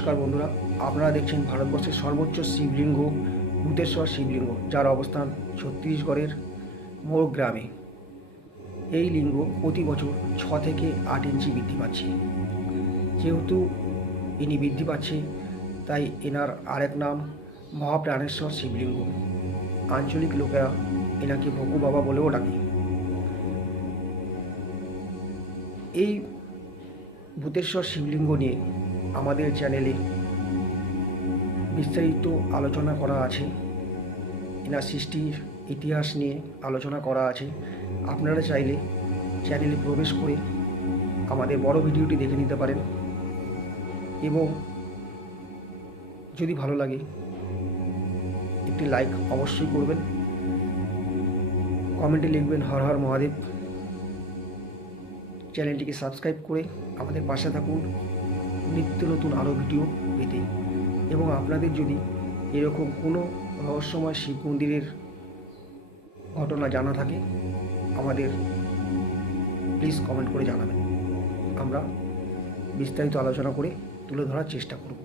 নমস্কার বন্ধুরা, আপনারা দেখছেন ভারতবর্ষের সর্বোচ্চ শিবলিঙ্গ ভূতেশ্বর শিবলিঙ্গ, যার অবস্থান ছত্তিশগড়ের মোর গ্রামে। এই লিঙ্গ প্রতি বছর 6 থেকে 8 ইঞ্চি বৃদ্ধি পাচ্ছে। যেহেতু ইনি বৃদ্ধি পাচ্ছে, তাই এনার আরেক নাম মহাপ্রাণেশ্বর শিবলিঙ্গ। আঞ্চলিক লোকেরা এনাকে ভকু বাবা বলেও ডাকে। এই ভূতেশ্বর শিবলিঙ্গ নিয়ে আমাদের চ্যানেলে বিস্তারিত আলোচনা করা আছে। এনার সৃষ্টির ইতিহাস নিয়ে আলোচনা করা আছে। আপনারা চাইলে চ্যানেলে প্রবেশ করে আমাদের বড় ভিডিওটি দেখে নিতে পারেন, এবং যদি ভালো লাগে একটি লাইক অবশ্যই করবেন। কমেন্টে লিখবেন হর হর মহাদেব। চ্যানেলটিকে সাবস্ক্রাইব করে আমাদের পাশে থাকুন নিত্য নতুন আরও ভিডিও পেতে। এবং আপনাদের যদি এরকম কোনো রহস্যময় শিব মন্দিরের ঘটনা জানা থাকে, আমাদের প্লিজ কমেন্ট করে জানাবেন। আমরা বিস্তারিত আলোচনা করে তুলে ধরার চেষ্টা করব।